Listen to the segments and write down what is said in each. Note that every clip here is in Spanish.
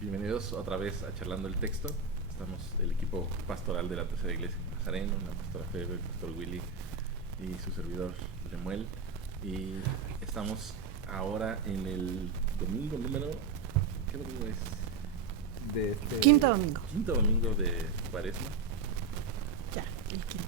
Bienvenidos otra vez a Charlando el Texto. Estamos el equipo pastoral de la Tercera Iglesia Nazareno, la pastora Febe, el pastor Willy y su servidor Lemuel. Y estamos ahora en el domingo número... ¿Qué domingo es? Quinto domingo. Quinto domingo de Cuaresma. Ya, el quinto.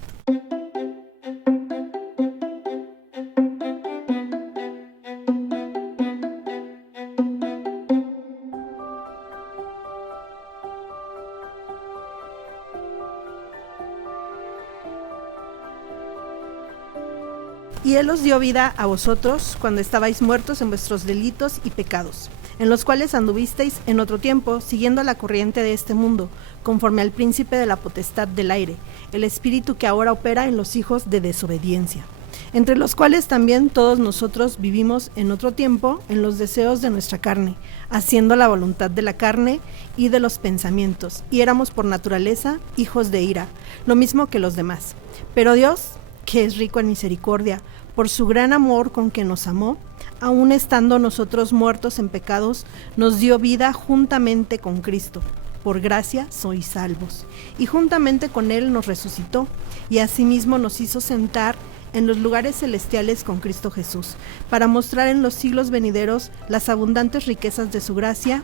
Y Él os dio vida a vosotros cuando estabais muertos en vuestros delitos y pecados, en los cuales anduvisteis en otro tiempo, siguiendo la corriente de este mundo, conforme al príncipe de la potestad del aire, el espíritu que ahora opera en los hijos de desobediencia, entre los cuales también todos nosotros vivimos en otro tiempo en los deseos de nuestra carne, haciendo la voluntad de la carne y de los pensamientos, y éramos por naturaleza hijos de ira, lo mismo que los demás. Pero Dios, que es rico en misericordia, por su gran amor con que nos amó, aun estando nosotros muertos en pecados, nos dio vida juntamente con Cristo. Por gracia sois salvos. Y juntamente con Él nos resucitó, y asimismo nos hizo sentar en los lugares celestiales con Cristo Jesús, para mostrar en los siglos venideros las abundantes riquezas de su gracia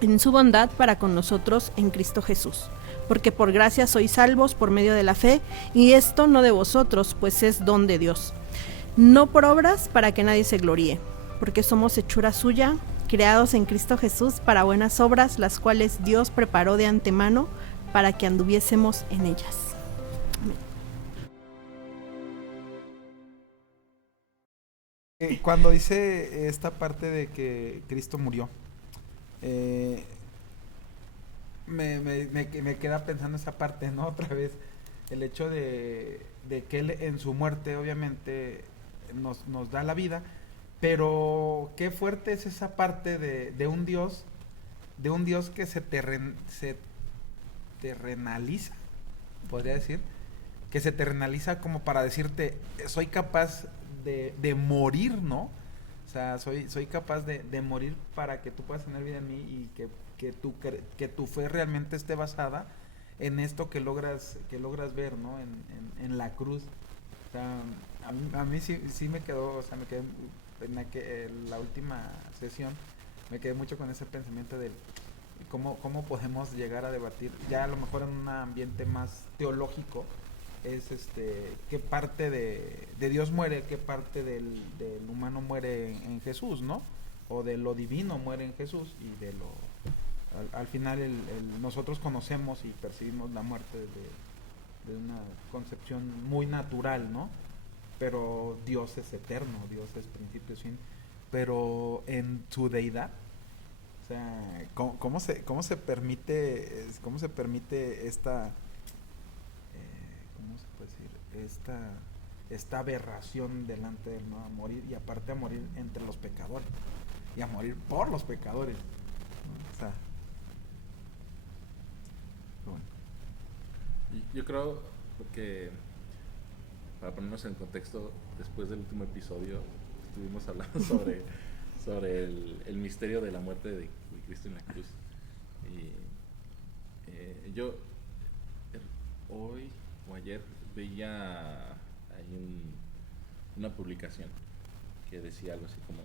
en su bondad para con nosotros en Cristo Jesús. Porque por gracia sois salvos por medio de la fe, y esto no de vosotros, pues es don de Dios. No por obras para que nadie se gloríe, porque somos hechura suya, creados en Cristo Jesús para buenas obras, las cuales Dios preparó de antemano para que anduviésemos en ellas. Amén. Cuando dice esta parte de que Cristo murió, me queda pensando esa parte, ¿no? Otra vez, el hecho de que Él en su muerte obviamente nos da la vida, pero qué fuerte es esa parte de un Dios que se terrenaliza, podría decir, que se terrenaliza como para decirte, soy capaz de morir, ¿no? O sea, soy capaz de morir para que tú puedas tener vida en mí y que tu fe realmente esté basada en esto que logras ver, ¿no? En la cruz. O sea, a mí sí me quedó, o sea, me quedé en la última sesión, me quedé mucho con ese pensamiento de cómo podemos llegar a debatir, ya a lo mejor en un ambiente más teológico, es qué parte de Dios muere, qué parte del humano muere en Jesús, ¿no? O de lo divino muere en Jesús, y de lo al final nosotros conocemos y percibimos la muerte de una concepción muy natural, ¿no? Pero Dios es eterno, Dios es principio y fin, pero en su deidad, o sea, ¿cómo se permite esta, ¿cómo se puede decir? Esta aberración delante del, ¿no? A morir, y aparte a morir entre los pecadores, y a morir por los pecadores, ¿no? O sea, bueno. Yo creo que, para ponernos en contexto, después del último episodio estuvimos hablando sobre el misterio de la muerte de Cristo en la cruz. Y yo hoy o ayer veía ahí una publicación que decía algo así como: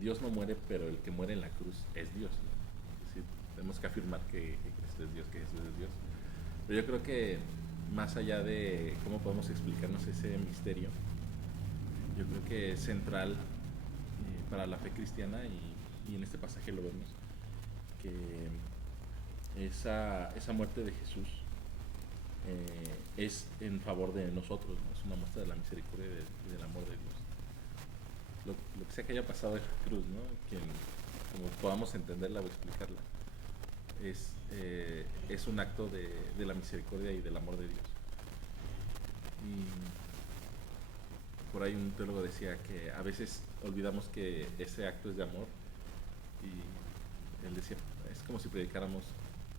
Dios no muere, pero el que muere en la cruz es Dios, ¿no? Es decir, tenemos que afirmar que Cristo es Dios, que Jesús es Dios. Pero yo creo que más allá de cómo podemos explicarnos ese misterio, yo creo que es central para la fe cristiana, y en este pasaje lo vemos, que esa muerte de Jesús es en favor de nosotros, ¿no? Es una muestra de la misericordia y del amor de Dios. Lo que sea que haya pasado en la cruz, ¿no? Que como podamos entenderla o explicarla, es un acto de la misericordia y del amor de Dios. Y por ahí un teólogo decía que a veces olvidamos que ese acto es de amor, y él decía, es como si predicáramos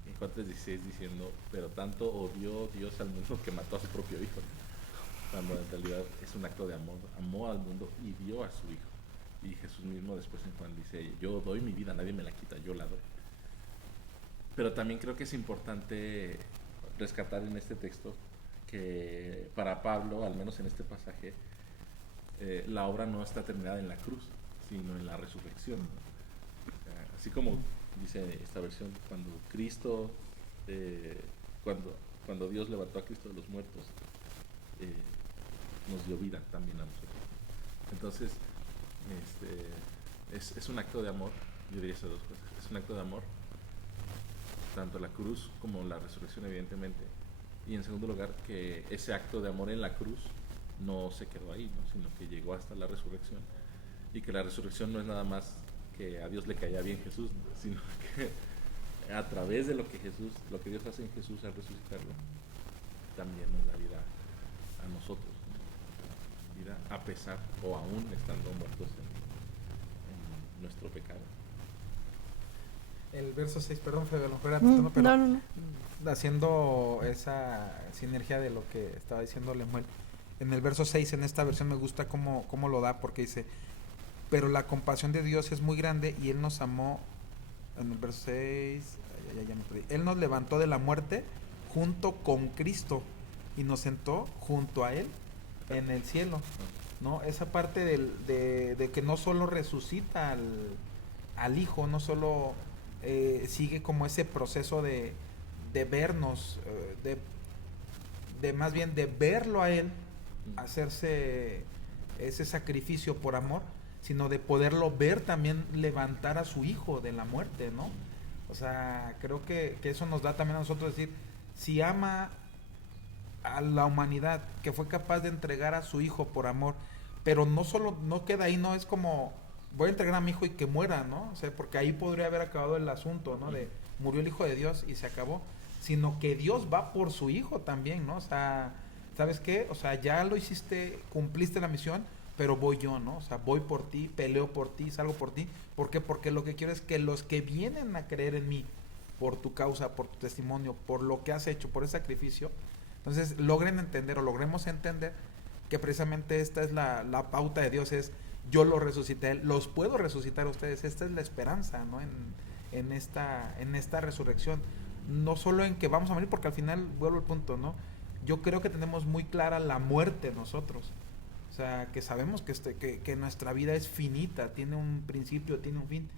en Juan 3:16 diciendo: pero tanto odió Dios al mundo que mató a su propio hijo, ¿no? Cuando en realidad es un acto de amor, amó al mundo y dio a su hijo. Y Jesús mismo después en Juan dice: yo doy mi vida, nadie me la quita, yo la doy. Pero también creo que es importante rescatar en este texto que para Pablo, al menos en este pasaje, la obra no está terminada en la cruz, sino en la resurrección. O sea, así como dice esta versión, cuando Cristo, cuando Dios levantó a Cristo de los muertos, nos dio vida también a nosotros. Entonces, es un acto de amor, yo diría esas dos cosas. Es un acto de amor, tanto la cruz como la resurrección, evidentemente. Y en segundo lugar, que ese acto de amor en la cruz no se quedó ahí, ¿no? Sino que llegó hasta la resurrección. Y que la resurrección no es nada más que a Dios le caía bien Jesús, ¿no? Sino que a través de lo que Dios hace en Jesús al resucitarlo, también nos da vida a nosotros, ¿no? Vida a pesar o aún estando muertos en nuestro pecado. El verso 6, perdón, Fede, pero no. Haciendo esa sinergia de lo que estaba diciendo Lemuel, en el verso 6, en esta versión me gusta cómo lo da, porque dice, pero la compasión de Dios es muy grande y Él nos amó, en el verso 6, ya me perdí, Él nos levantó de la muerte junto con Cristo y nos sentó junto a Él en el cielo, ¿no? Esa parte de que no solo resucita al Hijo, no solo sigue como ese proceso de vernos, de más bien de verlo a Él, hacerse ese sacrificio por amor, sino de poderlo ver también levantar a su Hijo de la muerte, ¿no? O sea, creo que eso nos da también a nosotros decir, si ama a la humanidad, que fue capaz de entregar a su Hijo por amor, pero no queda ahí, no es como voy a entregar a mi hijo y que muera, ¿no? O sea, porque ahí podría haber acabado el asunto, ¿no? De murió el Hijo de Dios y se acabó, sino que Dios va por su Hijo también, ¿no? O sea, ¿sabes qué? O sea, ya lo hiciste, cumpliste la misión, pero voy yo, ¿no? O sea, voy por ti, peleo por ti, salgo por ti. ¿Por qué? Porque lo que quiero es que los que vienen a creer en mí, por tu causa, por tu testimonio, por lo que has hecho, por ese sacrificio, entonces logren entender o logremos entender que precisamente esta es la pauta de Dios, es yo los resucité, los puedo resucitar a ustedes. Esta es la esperanza, ¿no? En esta resurrección. No solo en que vamos a morir, porque al final, vuelvo al punto, ¿no? Yo creo que tenemos muy clara la muerte nosotros. O sea, que sabemos que nuestra vida es finita, tiene un principio, tiene un fin.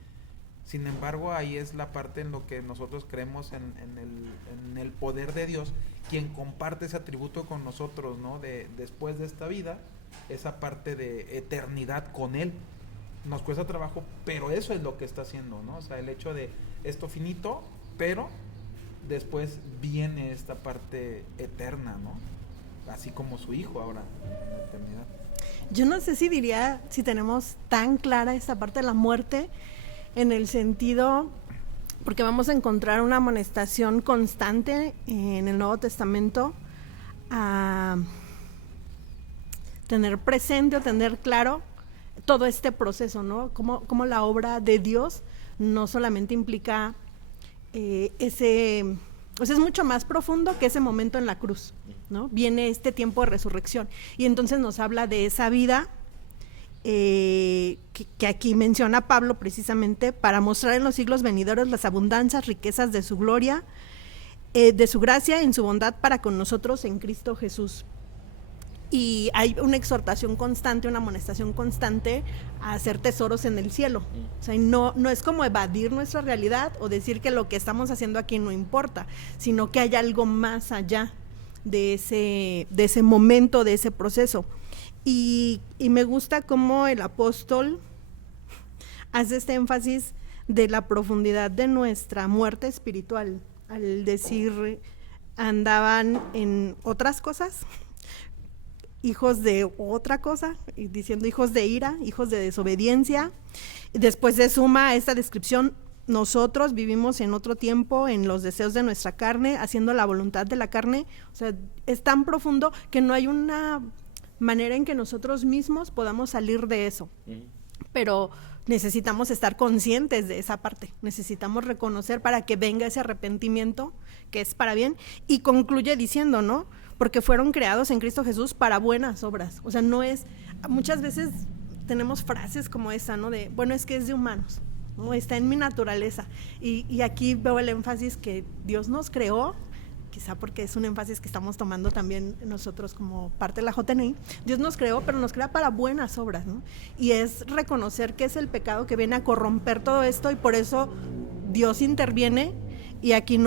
Sin embargo, ahí es la parte en lo que nosotros creemos en el poder de Dios, quien comparte ese atributo con nosotros, ¿no? Después de esta vida, esa parte de eternidad con Él. Nos cuesta trabajo, pero eso es lo que está haciendo, ¿no? O sea, el hecho de esto finito, pero después viene esta parte eterna, ¿no? Así como su Hijo ahora en la eternidad. Yo no sé si tenemos tan clara esta parte de la muerte, en el sentido, porque vamos a encontrar una amonestación constante en el Nuevo Testamento a tener presente o tener claro todo este proceso, ¿no? Como la obra de Dios no solamente implica o sea, es mucho más profundo que ese momento en la cruz, ¿no? Viene este tiempo de resurrección y entonces nos habla de esa vida que aquí menciona Pablo precisamente para mostrar en los siglos venideros las abundancias, riquezas de su gloria, de su gracia en su bondad para con nosotros en Cristo Jesús. Y hay una exhortación constante, una amonestación constante a hacer tesoros en el cielo. O sea, no es como evadir nuestra realidad o decir que lo que estamos haciendo aquí no importa, sino que hay algo más allá de ese momento, de ese proceso. Y me gusta cómo el apóstol hace este énfasis de la profundidad de nuestra muerte espiritual, al decir andaban en otras cosas, hijos de otra cosa, y diciendo hijos de ira, hijos de desobediencia. Después se suma a esta descripción, nosotros vivimos en otro tiempo, en los deseos de nuestra carne, haciendo la voluntad de la carne. O sea, es tan profundo que no hay una manera en que nosotros mismos podamos salir de eso. Pero necesitamos estar conscientes de esa parte, necesitamos reconocer para que venga ese arrepentimiento que es para bien, y concluye diciendo, ¿no? Porque fueron creados en Cristo Jesús para buenas obras. O sea, no es, muchas veces tenemos frases como esa, ¿no? De, bueno, es que es de humanos. ¿no? Está en mi naturaleza. Y aquí veo el énfasis que Dios nos creó, quizá porque es un énfasis que estamos tomando también nosotros como parte de la JNI. Dios nos creó, pero nos crea para buenas obras, ¿no? Y es reconocer que es el pecado que viene a corromper todo esto, y por eso Dios interviene, y aquí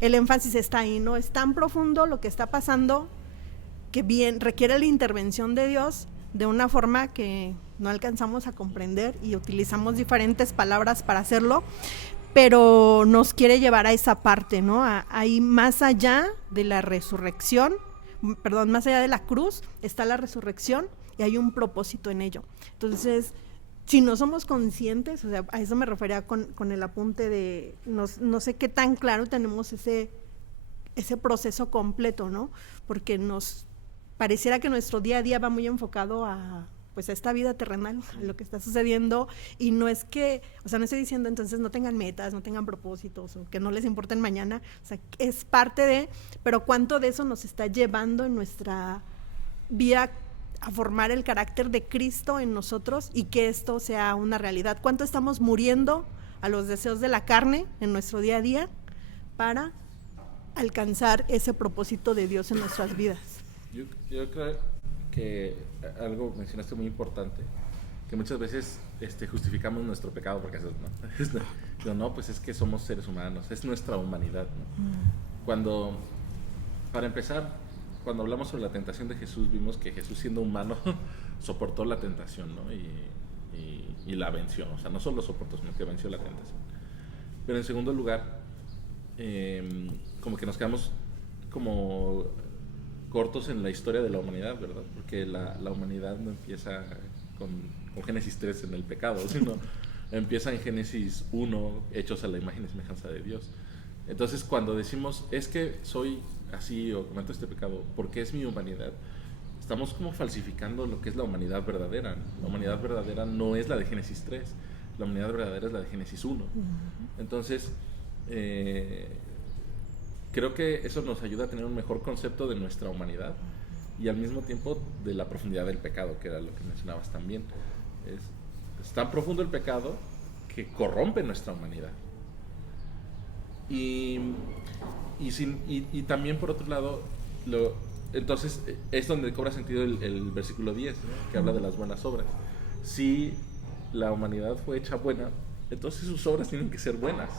el énfasis está ahí, ¿no? Es tan profundo lo que está pasando que bien requiere la intervención de Dios de una forma que no alcanzamos a comprender, y utilizamos diferentes palabras para hacerlo, pero nos quiere llevar a esa parte, ¿no? Ahí más allá de la resurrección, más allá de la cruz, está la resurrección, y hay un propósito en ello. Entonces, si no somos conscientes, o sea, a eso me refería con el apunte de, no sé qué tan claro tenemos ese proceso completo, ¿no? Porque nos pareciera que nuestro día a día va muy enfocado a esta vida terrenal, a lo que está sucediendo, y no es que, o sea, no estoy diciendo entonces no tengan metas, no tengan propósitos, o que no les importen mañana, o sea, es parte de, pero cuánto de eso nos está llevando en nuestra vida a formar el carácter de Cristo en nosotros, y que esto sea una realidad. ¿Cuánto estamos muriendo a los deseos de la carne en nuestro día a día para alcanzar ese propósito de Dios en nuestras vidas? Yo creo que algo mencionaste muy importante, que muchas veces justificamos nuestro pecado porque no, pues es que somos seres humanos, es nuestra humanidad, ¿no? Cuando, para empezar, cuando hablamos sobre la tentación de Jesús, vimos que Jesús, siendo humano, soportó la tentación, ¿no? Y la venció, o sea, no solo soportó, sino que venció la tentación. Pero en segundo lugar, como que nos quedamos como cortos en la historia de la humanidad, ¿verdad? Porque la humanidad no empieza con Génesis 3 en el pecado, sino empieza en Génesis 1, hechos a la imagen y semejanza de Dios. Entonces, cuando decimos, es que soy así o cometo este pecado, porque es mi humanidad, estamos como falsificando lo que es la humanidad verdadera. La humanidad verdadera no es la de Génesis 3, la humanidad verdadera es la de Génesis 1. Entonces, creo que eso nos ayuda a tener un mejor concepto de nuestra humanidad, y al mismo tiempo de la profundidad del pecado, que era lo que mencionabas también. Es tan profundo el pecado que corrompe nuestra humanidad. Y también, por otro lado, entonces es donde cobra sentido el versículo 10, ¿no? Que habla de las buenas obras. Si la humanidad fue hecha buena, entonces sus obras tienen que ser buenas.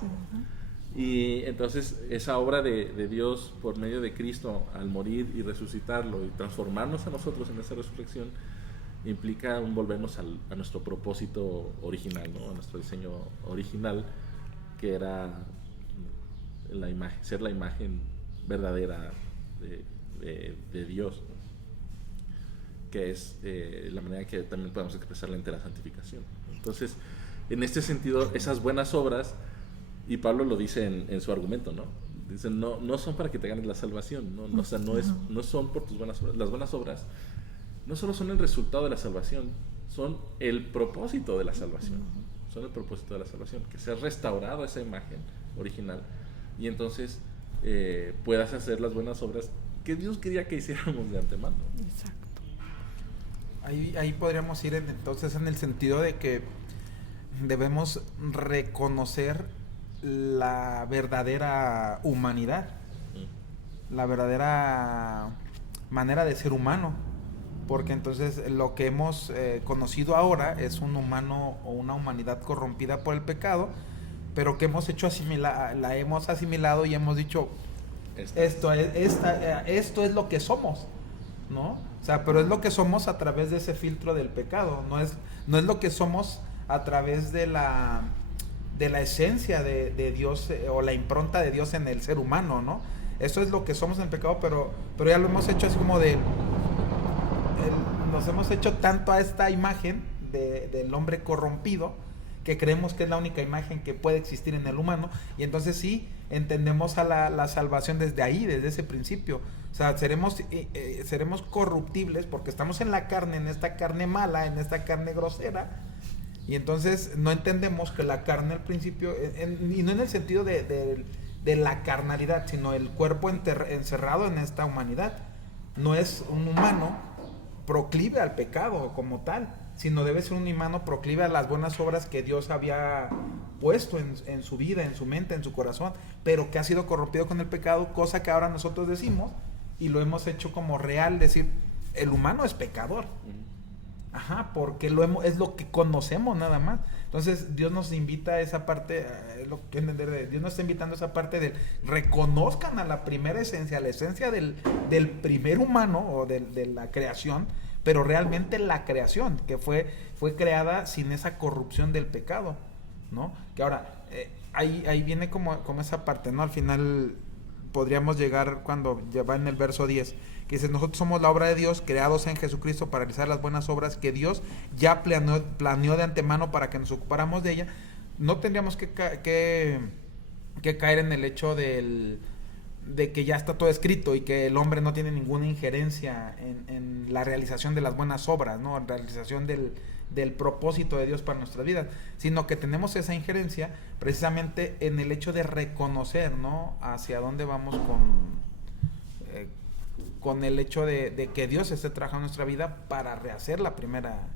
Y entonces esa obra de Dios por medio de Cristo, al morir y resucitarlo y transformarnos a nosotros en esa resurrección, implica un volvernos a nuestro propósito original, ¿no? A nuestro diseño original, que era la imagen, ser la imagen verdadera de Dios, ¿no? Que es la manera que también podemos expresarla ante la santificación. Entonces, en este sentido, esas buenas obras, y Pablo lo dice en su argumento, ¿no? Dice, no son para que te ganes la salvación, ¿no? O sea, no son por tus buenas obras. Las buenas obras no solo son el resultado de la salvación, son el propósito de la salvación. Son el propósito de la salvación, que sea restaurado esa imagen original, y entonces puedas hacer las buenas obras que Dios quería que hiciéramos de antemano. Exacto. Ahí podríamos ir entonces en el sentido de que debemos reconocer la verdadera humanidad, la verdadera manera de ser humano, porque entonces lo que hemos conocido ahora es un humano o una humanidad corrompida por el pecado, pero que hemos hecho la hemos asimilado y hemos dicho, esto es lo que somos, ¿no? O sea, pero es lo que somos a través de ese filtro del pecado, no es lo que somos a través de la esencia de Dios, o la impronta de Dios en el ser humano, ¿no? Eso es lo que somos en el pecado, pero ya lo hemos hecho así como nos hemos hecho tanto a esta imagen del hombre corrompido, que creemos que es la única imagen que puede existir en el humano, y entonces sí entendemos a la salvación desde ahí, desde ese principio. O sea, seremos corruptibles porque estamos en la carne, en esta carne mala, en esta carne grosera. Y entonces no entendemos que la carne al principio, y no en el sentido de la carnalidad, sino el cuerpo encerrado en esta humanidad, no es un humano proclive al pecado como tal. sino debe ser un humano proclive a las buenas obras que Dios había puesto en su vida, en su mente, en su corazón, pero que ha sido corrompido con el pecado, cosa que ahora nosotros decimos y lo hemos hecho como real, decir, el humano es pecador. Ajá, porque es lo que conocemos nada más. Entonces Dios nos invita a esa parte, lo que entender, Dios nos está invitando a esa parte de reconozcan a la primera esencia, la esencia del primer humano o de la creación, pero realmente la creación que fue creada sin esa corrupción del pecado, ¿no? Que ahora, ahí viene como esa parte, ¿no? Al final podríamos llegar cuando ya va en el verso 10, que dice, nosotros somos la obra de Dios, creados en Jesucristo para realizar las buenas obras que Dios ya planeó de antemano para que nos ocupáramos de ella. No tendríamos que caer en el hecho de que ya está todo escrito y que el hombre no tiene ninguna injerencia en la realización de las buenas obras, ¿no? En realización del propósito de Dios para nuestras vidas, sino que tenemos esa injerencia precisamente en el hecho de reconocer, ¿no? Hacia dónde vamos con el hecho de que Dios esté trabajando en nuestra vida para rehacer la primera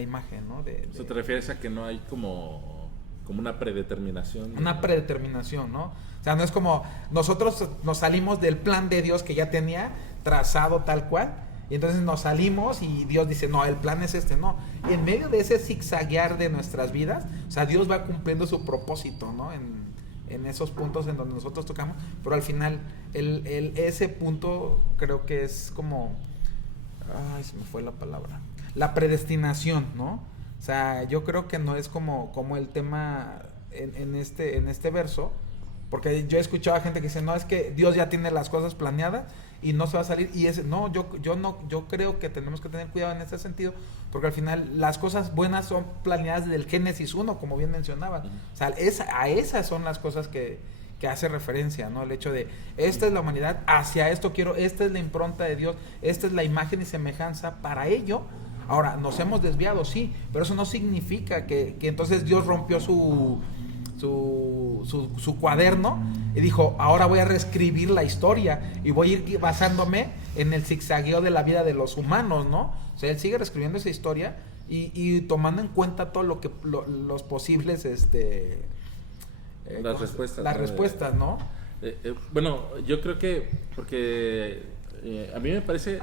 imagen, ¿no? ¿Eso te refieres a que no hay como una predeterminación? Una predeterminación, ¿no? O sea, no es como nosotros nos salimos del plan de Dios que ya tenía trazado tal cual, y entonces nos salimos y Dios dice, no, el plan es este, no. Y en medio de ese zigzaguear de nuestras vidas, o sea, Dios va cumpliendo su propósito, ¿no? En esos puntos en donde nosotros tocamos, pero al final ese punto creo que es como, ay, se me fue la palabra, la predestinación, ¿no? O sea, yo creo que no es como el tema en este verso, porque yo he escuchado a gente que dice, no, es que Dios ya tiene las cosas planeadas y no se va a salir, y yo creo que tenemos que tener cuidado en ese sentido, porque al final las cosas buenas son planeadas desde el Génesis 1, como bien mencionaban. O sea, a esas son las cosas que hace referencia, ¿no? El hecho de, esta es la humanidad, hacia esto quiero, esta es la impronta de Dios, esta es la imagen y semejanza para ello. Ahora, nos hemos desviado, sí, pero eso no significa que entonces Dios rompió su cuaderno y dijo, ahora voy a reescribir la historia y voy a ir basándome en el zigzagueo de la vida de los humanos, ¿no? O sea, él sigue reescribiendo esa historia y tomando en cuenta todo los posibles las respuestas, ¿no? Bueno, yo creo que porque a mí me parece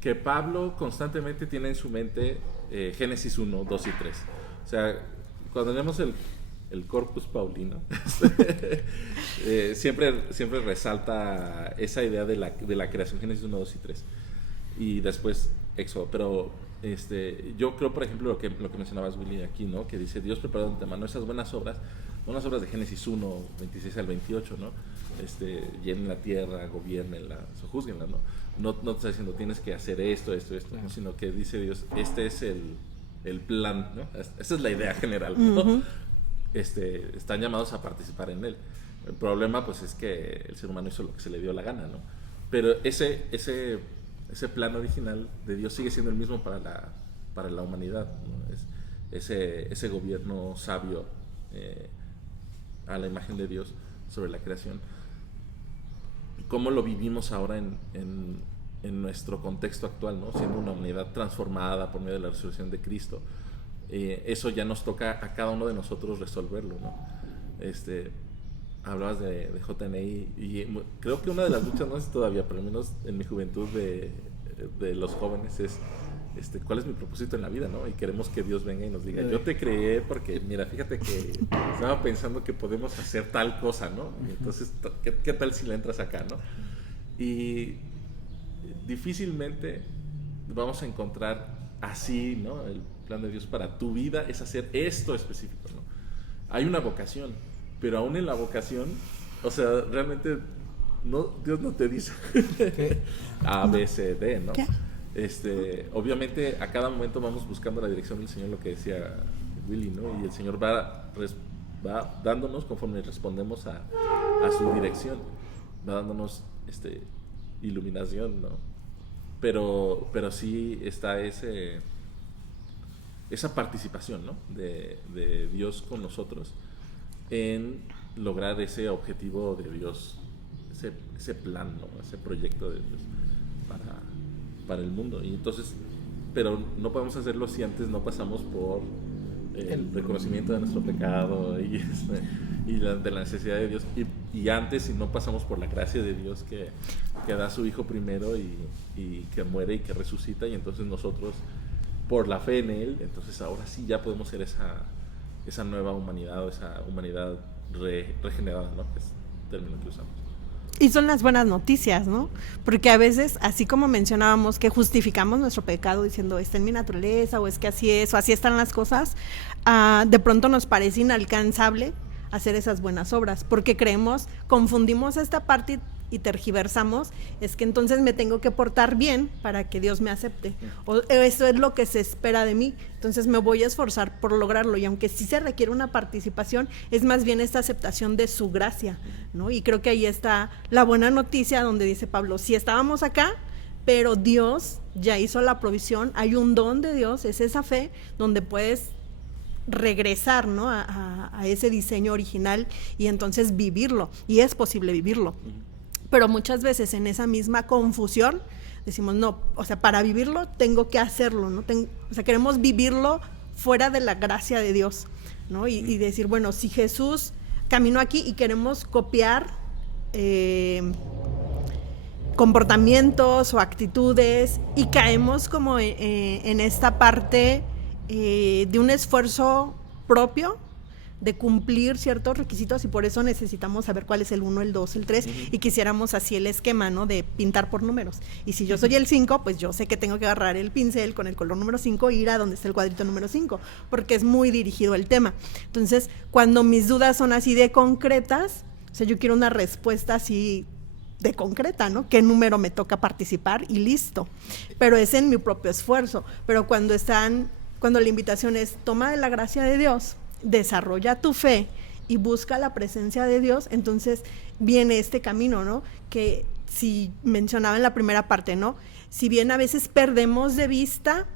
que Pablo constantemente tiene en su mente Génesis 1, 2 y 3. O sea, cuando vemos el corpus paulino, siempre resalta esa idea de la creación, Génesis 1, 2 y 3. Y después Éxodo. Pero yo creo, por ejemplo, lo que mencionabas, Willy, aquí, ¿no? Que dice, Dios preparó de antemano esas buenas obras de Génesis 1, 26 al 28, ¿no? Llenen la tierra, gobiernenla, sojúzguenla, ¿no? No te está diciendo, tienes que hacer esto, ¿no? Sino que dice Dios, este es el plan, ¿no? Esa es la idea general, ¿no? Uh-huh. Están llamados a participar en él. El problema, pues, es que el ser humano hizo lo que se le dio la gana, ¿no? Pero ese plan original de Dios sigue siendo el mismo para la humanidad, ¿no? Ese gobierno sabio a la imagen de Dios sobre la creación. ¿Cómo lo vivimos ahora en nuestro contexto actual, ¿no? Siendo una humanidad transformada por medio de la resurrección de Cristo? Eso ya nos toca a cada uno de nosotros resolverlo, ¿no? Hablabas de JNI y creo que una de las luchas, no sé todavía, pero al menos en mi juventud de los jóvenes es ¿cuál es mi propósito en la vida, no? Y queremos que Dios venga y nos diga, yo te creé porque, mira, fíjate que estaba pensando que podemos hacer tal cosa, ¿no? Y entonces, ¿qué tal si le entras acá, no? Y difícilmente vamos a encontrar así, ¿no? El plan de Dios para tu vida es hacer esto específico, ¿no? Hay una vocación, pero aún en la vocación, o sea, realmente Dios no te dice A, B, C, D, ¿no? ¿Qué? Obviamente a cada momento vamos buscando la dirección del Señor, lo que decía Willy, ¿no? Y el Señor va dándonos conforme respondemos a su dirección, va dándonos iluminación, ¿no? Pero sí está esa participación, ¿no? de Dios con nosotros en lograr ese objetivo de Dios, ese plan, ¿no? Ese proyecto de Dios para el mundo. Y entonces pero no podemos hacerlo si antes no pasamos por el reconocimiento de nuestro pecado y de la necesidad de Dios, y antes si no pasamos por la gracia de Dios que da a su Hijo primero y que muere y que resucita, y entonces nosotros por la fe en Él, entonces ahora sí ya podemos ser esa nueva humanidad, o esa humanidad regenerada, ¿no? Que es el término que usamos. Y son las buenas noticias, ¿no? Porque a veces, así como mencionábamos que justificamos nuestro pecado diciendo está en mi naturaleza, o es que así es, o así están las cosas, de pronto nos parece inalcanzable hacer esas buenas obras, porque confundimos esta parte y tergiversamos, es que entonces me tengo que portar bien para que Dios me acepte, o eso es lo que se espera de mí, entonces me voy a esforzar por lograrlo, y aunque sí se requiere una participación, es más bien esta aceptación de su gracia, ¿no? Y creo que ahí está la buena noticia donde dice Pablo, sí estábamos acá, pero Dios ya hizo la provisión, hay un don de Dios, es esa fe donde puedes regresar, ¿no? a ese diseño original y entonces vivirlo, y es posible vivirlo. Pero muchas veces en esa misma confusión decimos, no, o sea, para vivirlo tengo que hacerlo, ¿no? O sea, queremos vivirlo fuera de la gracia de Dios, ¿no? Y decir, bueno, si Jesús caminó aquí y queremos copiar comportamientos o actitudes y caemos como en esta parte de un esfuerzo propio, de cumplir ciertos requisitos, y por eso necesitamos saber cuál es el 1, el 2, el 3, y quisiéramos así el esquema, ¿no? De pintar por números. Y si yo soy el 5, pues yo sé que tengo que agarrar el pincel con el color número 5 e ir a donde está el cuadrito número 5, porque es muy dirigido el tema. Entonces, cuando mis dudas son así de concretas, o sea, yo quiero una respuesta así de concreta, ¿no? ¿Qué número me toca participar? Y listo. Pero es en mi propio esfuerzo. Pero cuando la invitación es, toma de la gracia de Dios, desarrolla tu fe y busca la presencia de Dios, entonces viene este camino, ¿no? Que si mencionaba en la primera parte, ¿no? Si bien a veces perdemos de vista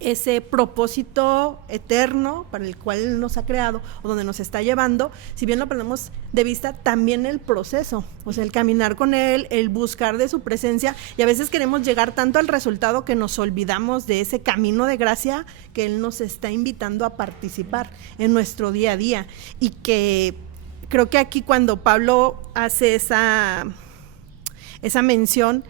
ese propósito eterno para el cual Él nos ha creado o donde nos está llevando, si bien lo perdemos de vista, también el proceso, o sea, el caminar con Él, el buscar de su presencia, y a veces queremos llegar tanto al resultado que nos olvidamos de ese camino de gracia que Él nos está invitando a participar en nuestro día a día, y que creo que aquí cuando Pablo hace esa mención,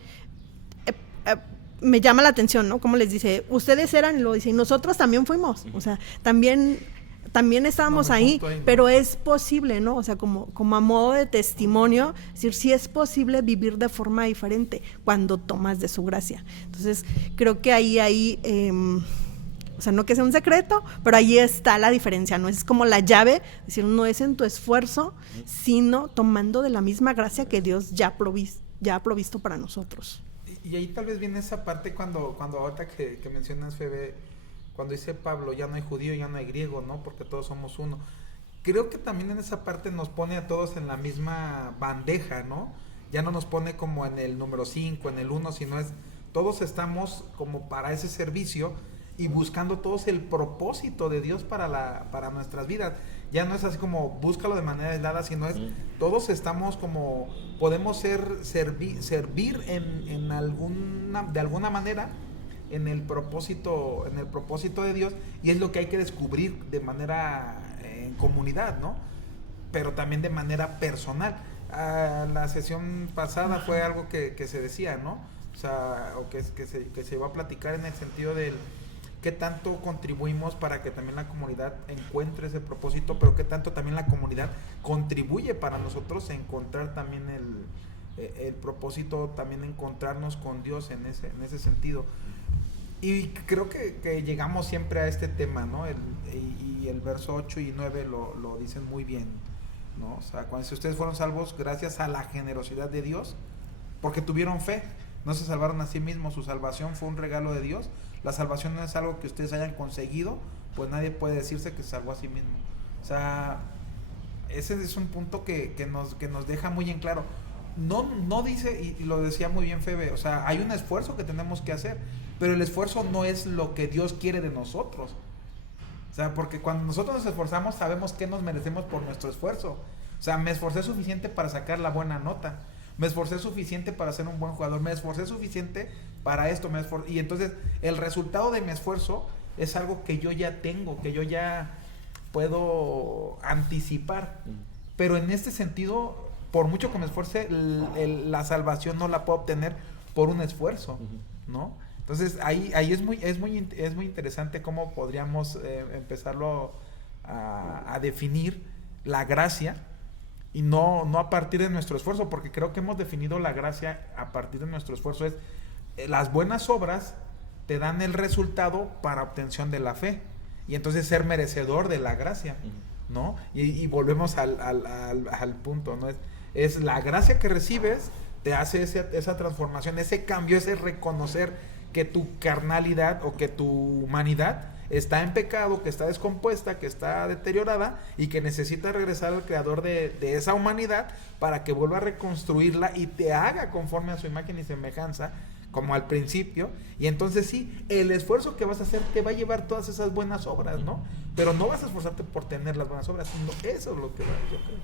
me llama la atención, ¿no? Como les dice, ustedes eran, lo dice, y nosotros también fuimos, o sea, también estábamos ahí, ¿no? Pero es posible, ¿no? O sea, como a modo de testimonio, es decir, sí es posible vivir de forma diferente cuando tomas de su gracia. Entonces, creo que ahí o sea, no que sea un secreto, pero ahí está la diferencia, ¿no? Es como la llave, es decir, no es en tu esfuerzo, sino tomando de la misma gracia que Dios ya ha provisto para nosotros. Y ahí tal vez viene esa parte cuando ahorita que mencionas, Febe, cuando dice Pablo, ya no hay judío, ya no hay griego, ¿no? Porque todos somos uno. Creo que también en esa parte nos pone a todos en la misma bandeja, ¿no? Ya no nos pone como en el número 5, en el 1, sino todos estamos como para ese servicio y buscando todos el propósito de Dios para nuestras vidas. Ya no es así como búscalo de manera aislada, sino todos estamos como, podemos servir de alguna manera en el propósito de Dios, y es lo que hay que descubrir de manera en comunidad, ¿no? Pero también de manera personal. La sesión pasada fue algo que se decía, ¿no? O sea, o que se iba a platicar en el sentido del qué tanto contribuimos para que también la comunidad encuentre ese propósito, pero qué tanto también la comunidad contribuye para nosotros a encontrar también el propósito, también encontrarnos con Dios en ese sentido. Y creo que llegamos siempre a este tema, ¿no? Y el verso 8 y 9 lo dicen muy bien, ¿no? O sea, si ustedes fueron salvos gracias a la generosidad de Dios, porque tuvieron fe, no se salvaron a sí mismos, su salvación fue un regalo de Dios. La salvación no es algo que ustedes hayan conseguido, pues nadie puede decirse que se salvó a sí mismo. O sea, ese es un punto que nos deja muy en claro. No dice, y lo decía muy bien Febe, o sea, hay un esfuerzo que tenemos que hacer, pero el esfuerzo no es lo que Dios quiere de nosotros. O sea, porque cuando nosotros nos esforzamos sabemos qué nos merecemos por nuestro esfuerzo. O sea, me esforcé suficiente para sacar la buena nota, me esforcé suficiente para ser un buen jugador, me esforcé suficiente para esto me esfuerzo. Y entonces el resultado de mi esfuerzo es algo que yo ya tengo, que yo ya puedo anticipar. Pero en este sentido, por mucho que me esfuerce, la salvación no la puedo obtener por un esfuerzo, ¿no? Entonces ahí es muy interesante cómo podríamos empezarlo a definir la gracia, y no a partir de nuestro esfuerzo, porque creo que hemos definido la gracia a partir de nuestro esfuerzo. Es las buenas obras te dan el resultado para obtención de la fe, y entonces ser merecedor de la gracia, ¿no? Y volvemos al punto, ¿no? Es la gracia que recibes, te hace esa transformación, ese cambio, ese reconocer que tu carnalidad o que tu humanidad está en pecado, que está descompuesta, que está deteriorada y que necesita regresar al creador de esa humanidad para que vuelva a reconstruirla y te haga conforme a su imagen y semejanza, como al principio. Y entonces sí, el esfuerzo que vas a hacer te va a llevar todas esas buenas obras, ¿no? Pero no vas a esforzarte por tener las buenas obras, sino eso es lo que yo creo.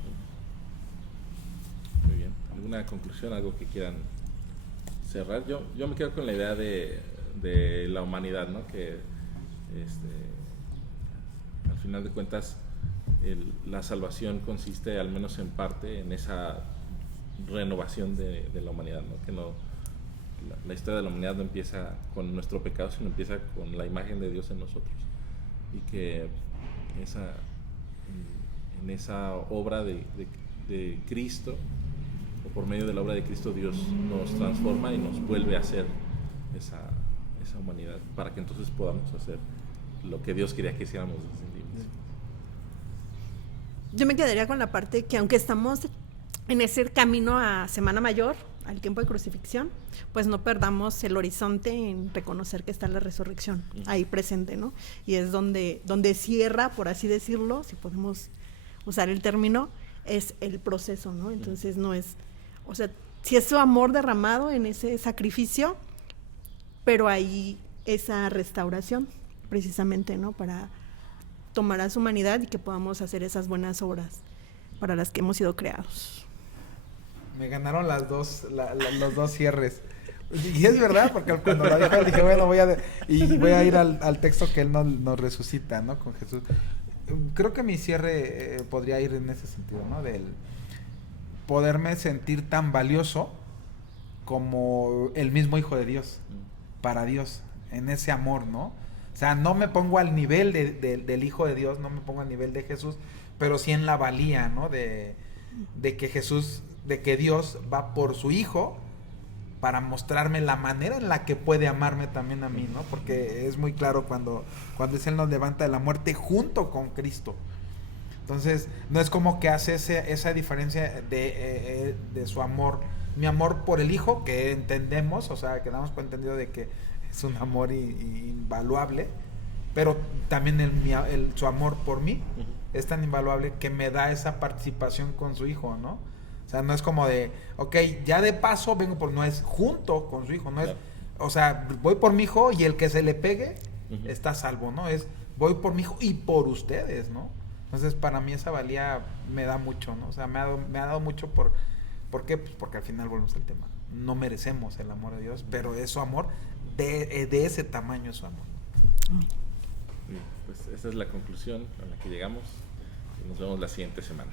Muy bien. ¿Alguna conclusión, algo que quieran cerrar? Yo me quedo con la idea de la humanidad, ¿no? Que al final de cuentas la salvación consiste, al menos en parte, en esa renovación de la humanidad, ¿no? Que la historia de la humanidad no empieza con nuestro pecado, sino empieza con la imagen de Dios en nosotros, y que en esa obra de Cristo, o por medio de la obra de Cristo, Dios nos transforma y nos vuelve a hacer esa humanidad, para que entonces podamos hacer lo que Dios quería que hiciéramos desde el inicio. Yo me quedaría con la parte que, aunque estamos en ese camino a Semana Mayor, al tiempo de crucifixión, pues no perdamos el horizonte en reconocer que está la resurrección ahí presente, ¿no? Y es donde cierra, por así decirlo, si podemos usar el término, es el proceso, ¿no? Entonces no es, o sea, si es su amor derramado en ese sacrificio, pero ahí esa restauración, precisamente, ¿no? Para tomar a su humanidad y que podamos hacer esas buenas obras para las que hemos sido creados. Me ganaron los dos cierres. Y es verdad, porque cuando lo dijo, dije, bueno, voy a ir al texto que él nos resucita, ¿no? Con Jesús. Creo que mi cierre podría ir en ese sentido, ¿no? Del poderme sentir tan valioso como el mismo Hijo de Dios, para Dios, en ese amor, ¿no? O sea, no me pongo al nivel del Hijo de Dios, no me pongo al nivel de Jesús, pero sí en la valía, ¿no? De que Dios va por su Hijo para mostrarme la manera en la que puede amarme también a mí, ¿no? Porque es muy claro cuando Él nos levanta de la muerte junto con Cristo. Entonces, no es como que hace esa diferencia de su amor, mi amor por el Hijo, que entendemos, o sea, que damos por entendido de que es un amor invaluable, pero también su amor por mí es tan invaluable que me da esa participación con su Hijo, ¿no? O sea, no es como de, ok, ya de paso vengo no es junto con su Hijo, no es, o sea, voy por mi Hijo y el que se le pegue está salvo, ¿no? Es, voy por mi Hijo y por ustedes, ¿no? Entonces, para mí esa valía me da mucho, ¿no? O sea, me ha dado mucho ¿por qué? Pues porque al final volvemos al tema. No merecemos el amor de Dios, pero es su amor, de ese tamaño es su amor. Bien, pues esa es la conclusión a la que llegamos, y nos vemos la siguiente semana.